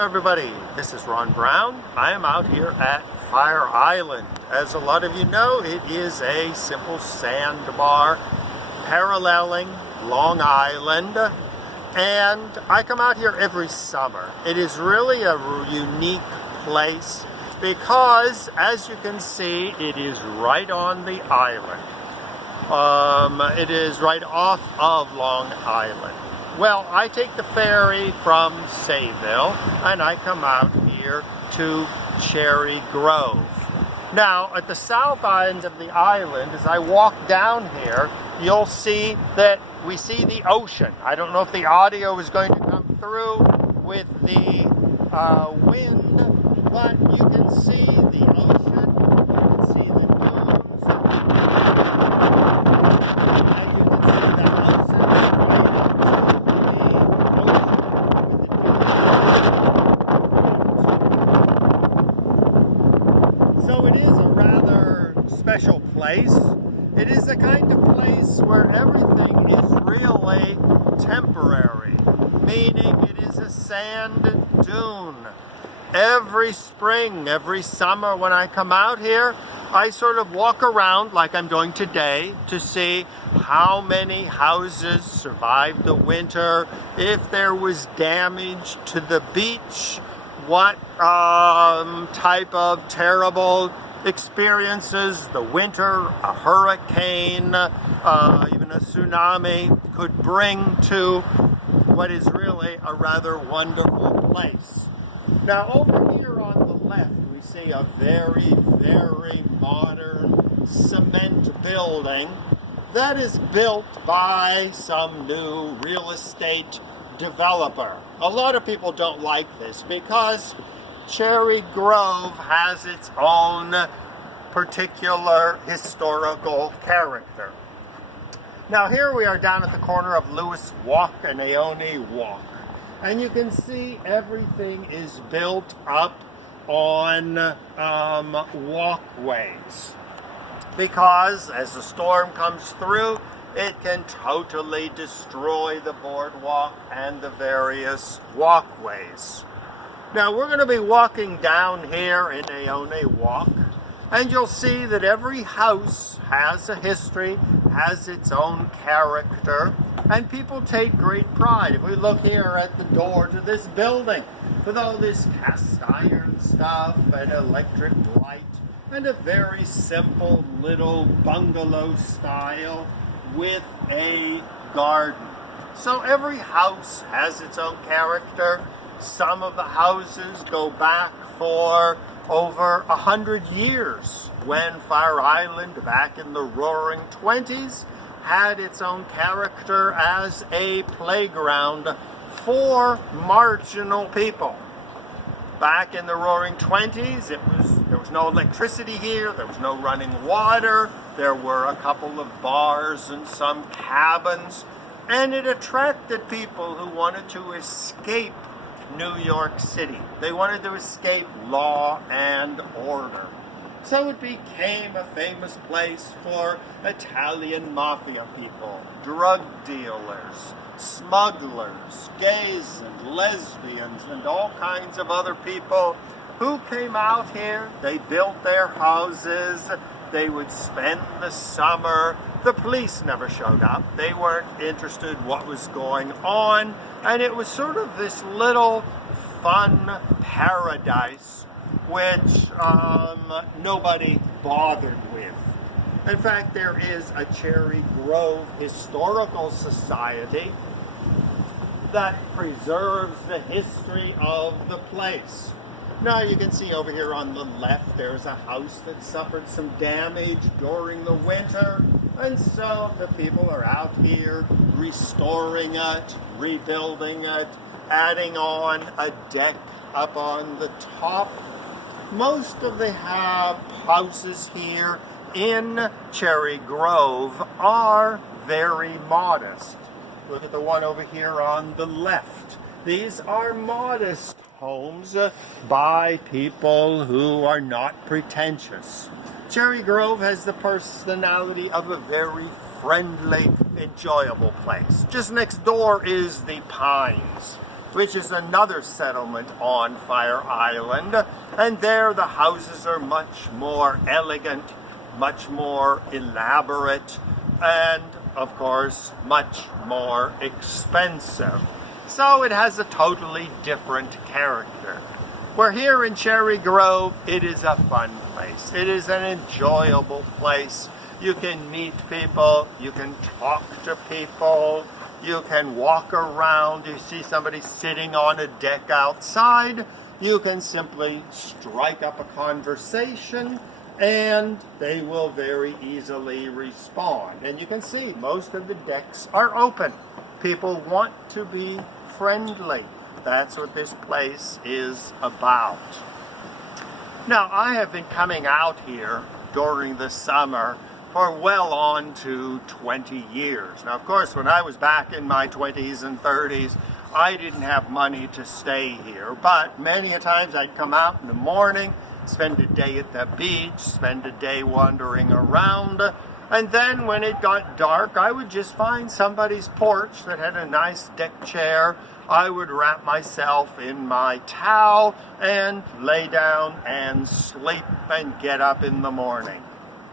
everybody, this is Ron Brown. I am out here at Fire Island. As a lot of you know, it is a simple sandbar paralleling Long Island, and I come out here every summer. It is really a unique place because, as you can see, it is right on the island. It is right off of Long Island. Well, I take the ferry from Sayville and I come out here to Cherry Grove. Now, at the south end of the island, as I walk down here, you'll see that we see the ocean. I don't know if the audio is going to come through with the wind, but you can see the ocean, you can see the dunes, and you can see the houses right up to So it is a rather special place. It is a kind of place where everything is really temporary, meaning it is a sand dune. Every spring, every summer when I come out here, I sort of walk around like I'm doing today to see how many houses survived the winter, if there was damage to the beach, what type of terrible experiences the winter, a hurricane, even a tsunami could bring to what is really a rather wonderful place. Now over here on the left we see a very, very modern cement building that is built by some new real estate developer. A lot of people don't like this because Cherry Grove has its own particular historical character. Now here we are down at the corner of Lewis Walk and Aone Walk, and you can see everything is built up on walkways because as the storm comes through, it can totally destroy the boardwalk and the various walkways. Now we're going to be walking down here in Aone Walk, and you'll see that every house has a history, has its own character, and people take great pride. If we look here at the door to this building, with all this cast iron stuff and electric light, and a very simple little bungalow style with a garden. So every house has its own character. Some of the houses go back for over 100 years, when Fire Island, back in the Roaring '20s, had its own character as a playground for marginal people. Back in the Roaring '20s, there was no electricity here, there was no running water, there were a couple of bars and some cabins, and it attracted people who wanted to escape New York City. They wanted to escape law and order. So it became a famous place for Italian mafia people, drug dealers, smugglers, gays and lesbians, and all kinds of other people who came out here. They built their houses, they would spend the summer. The police never showed up. They weren't interested in what was going on, and it was sort of this little fun paradise which nobody bothered with. In fact, there is a Cherry Grove Historical Society that preserves the history of the place. Now you can see over here on the left there's a house that suffered some damage during the winter, and so the people are out here restoring it, rebuilding it, adding on a deck up on the top. Most of the houses here in Cherry Grove are very modest. Look at the one over here on the left. These are modest homes by people who are not pretentious. Cherry Grove has the personality of a very friendly, enjoyable place. Just next door is the Pines. which is another settlement on Fire Island. And there the houses are much more elegant, much more elaborate, and of course much more expensive. So it has a totally different character. Where here in Cherry Grove, it is a fun place. It is an enjoyable place. You can meet people, you can talk to people, you can walk around, you see somebody sitting on a deck outside, you can simply strike up a conversation and they will very easily respond. And you can see most of the decks are open. People want to be friendly. That's what this place is about. Now, I have been coming out here during the summer for well on to 20 years. Now, of course, when I was back in my 20s and 30s, I didn't have money to stay here, but many a times I'd come out in the morning, spend a day at the beach, spend a day wandering around, and then when it got dark, I would just find somebody's porch that had a nice deck chair. I would wrap myself in my towel and lay down and sleep and get up in the morning.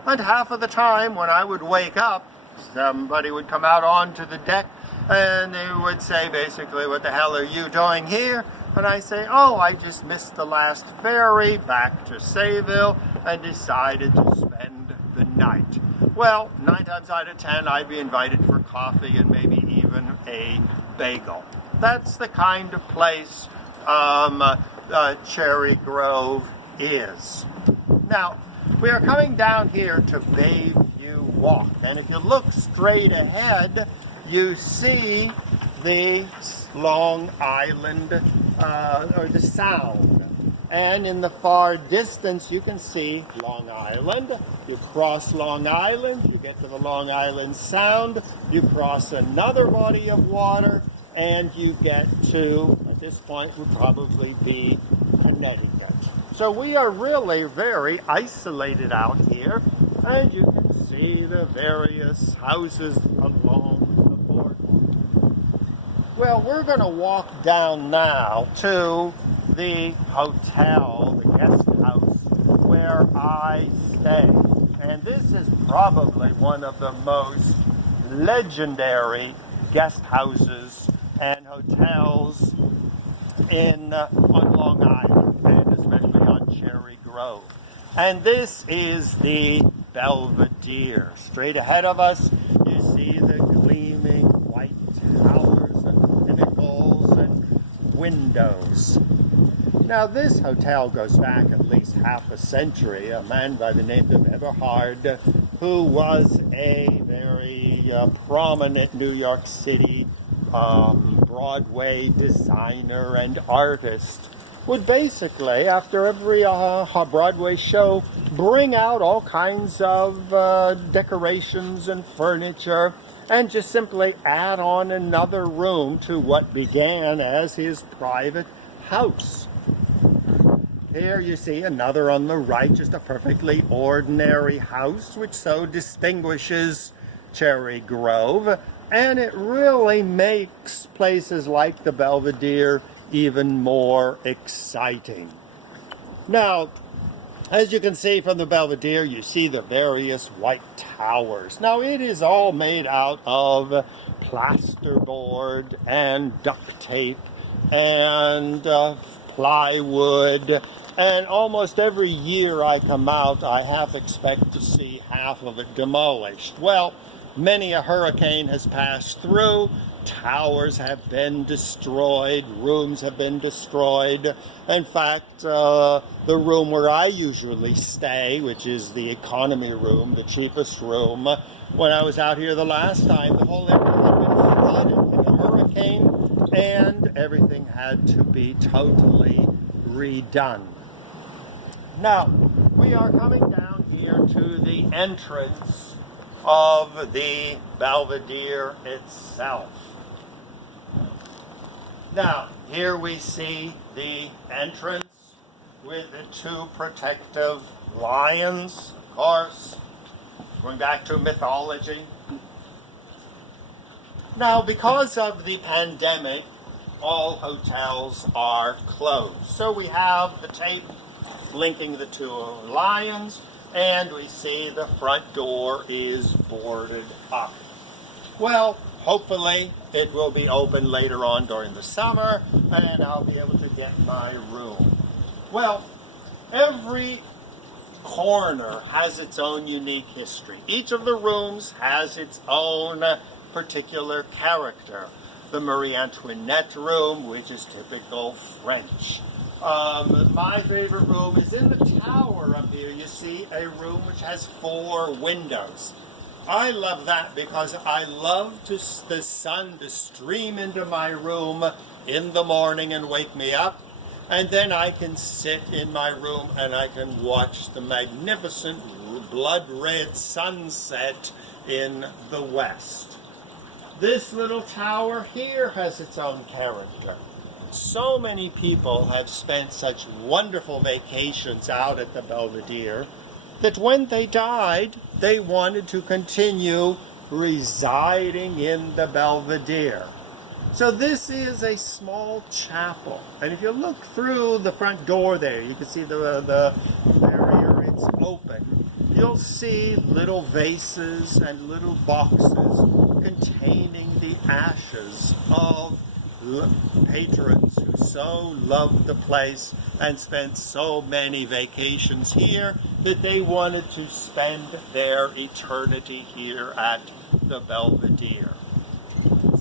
And half of the time when I would wake up, somebody would come out onto the deck and they would say basically, "What the hell are you doing here?" And I say, "Oh, I just missed the last ferry back to Sayville and decided to spend the night." Well, 9 times out of 10, I'd be invited for coffee and maybe even a bagel. That's the kind of place Cherry Grove is. Now, we are coming down here to Bayview Walk, and if you look straight ahead, you see the Long Island, or the Sound. And in the far distance, you can see Long Island. You cross Long Island, you get to the Long Island Sound, you cross another body of water, and you get to, at this point, would probably be Connecticut. So we are really very isolated out here, and you can see the various houses along the boardwalk. Well, we're going to walk down now to the hotel, the guest house, where I stay. And this is probably one of the most legendary guest houses and hotels on Long Island, and especially on Cherry Grove. And this is the Belvedere. Straight ahead of us, you see the gleaming white towers and pinnacles and windows. Now, this hotel goes back at least half a century. A man by the name of Eberhard, who was a very prominent New York City Broadway designer and artist, would basically, after every Broadway show, bring out all kinds of decorations and furniture and just simply add on another room to what began as his private house. Here you see another on the right, just a perfectly ordinary house, which so distinguishes Cherry Grove, and it really makes places like the Belvedere even more exciting. Now, as you can see from the Belvedere, you see the various white towers. Now, it is all made out of plasterboard and duct tape and plywood, and almost every year I come out, I half expect to see half of it demolished. Well, many a hurricane has passed through, towers have been destroyed, rooms have been destroyed. In fact, the room where I usually stay, which is the economy room, the cheapest room, when I was out here the last time, the whole area had been flooded in a hurricane, and everything had to be totally redone. Now, we are coming down here to the entrance of the Belvedere itself. Now, here we see the entrance with the 2 protective lions, of course, going back to mythology. Now, because of the pandemic, all hotels are closed. So we have the tape linking the two lions, and we see the front door is boarded up. Well, hopefully it will be open later on during the summer, and I'll be able to get my room. Well, every corner has its own unique history. Each of the rooms has its own particular character. The Marie Antoinette room, which is typical French. My favorite room is in the tower up here. You see a room which has 4 windows. I love that because I love the sun to stream into my room in the morning and wake me up. And then I can sit in my room and I can watch the magnificent blood red sunset in the west. This little tower here has its own character. So many people have spent such wonderful vacations out at the Belvedere that when they died, they wanted to continue residing in the Belvedere. So this is a small chapel. And if you look through the front door there, you can see the barrier, it's open. You'll see little vases and little boxes containing the ashes of patrons who so loved the place and spent so many vacations here that they wanted to spend their eternity here at the Belvedere.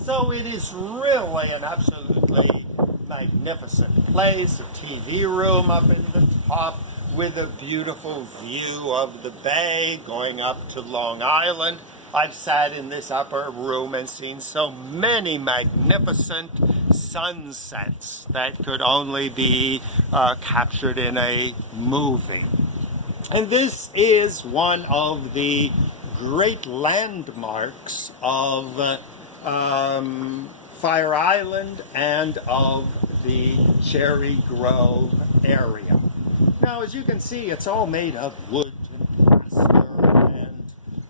So it is really an absolutely magnificent place, a TV room up in the top with a beautiful view of the bay going up to Long Island. I've sat in this upper room and seen so many magnificent sunsets that could only be captured in a movie. And this is one of the great landmarks of Fire Island and of the Cherry Grove area. Now, as you can see, it's all made of wood and plaster, and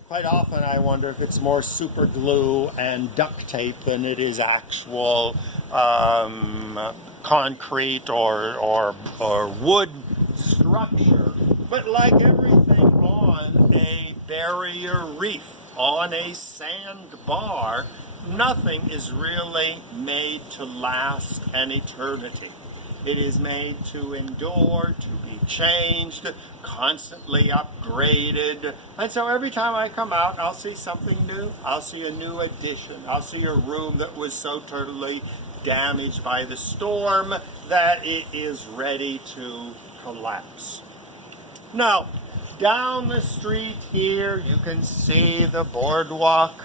quite often I wonder if it's more super glue and duct tape than it is actual concrete or wood structure. But like everything on a barrier reef, on a sandbar, nothing is really made to last an eternity. It is made to endure, to be changed, constantly upgraded. And so every time I come out, I'll see something new. I'll see a new addition. I'll see a room that was so totally damaged by the storm that it is ready to collapse. Now, down the street here, you can see the boardwalk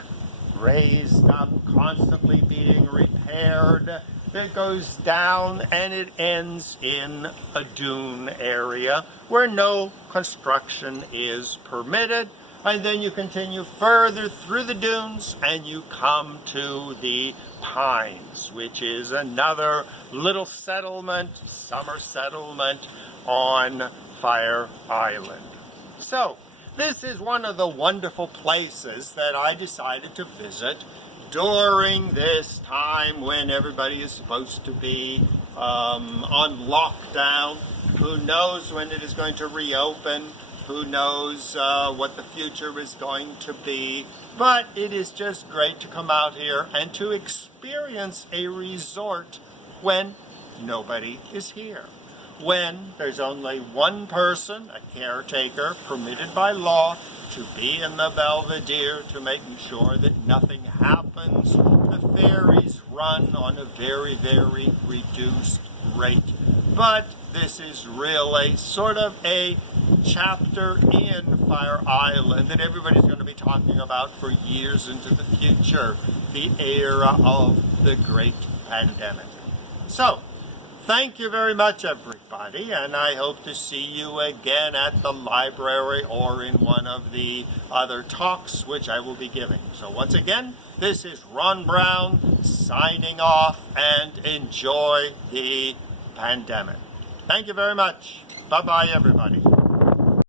raised up, constantly being repaired. It goes down and it ends in a dune area where no construction is permitted. And then you continue further through the dunes and you come to the Pines, which is another little settlement, summer settlement on Fire Island. So, this is one of the wonderful places that I decided to visit during this time when everybody is supposed to be on lockdown. Who knows when it is going to reopen? Who knows what the future is going to be? But it is just great to come out here and to experience a resort when nobody is here. When there's only one person, a caretaker, permitted by law to be in the Belvedere to making sure that nothing happens. The ferries run on a very, very reduced rate. But this is really sort of a chapter in Fire Island that everybody's going to be talking about for years into the future, the era of the Great Pandemic. So, thank you very much, everybody, and I hope to see you again at the library or in one of the other talks which I will be giving. So once again, this is Ron Brown signing off, and enjoy the pandemic. Thank you very much. Bye-bye, everybody.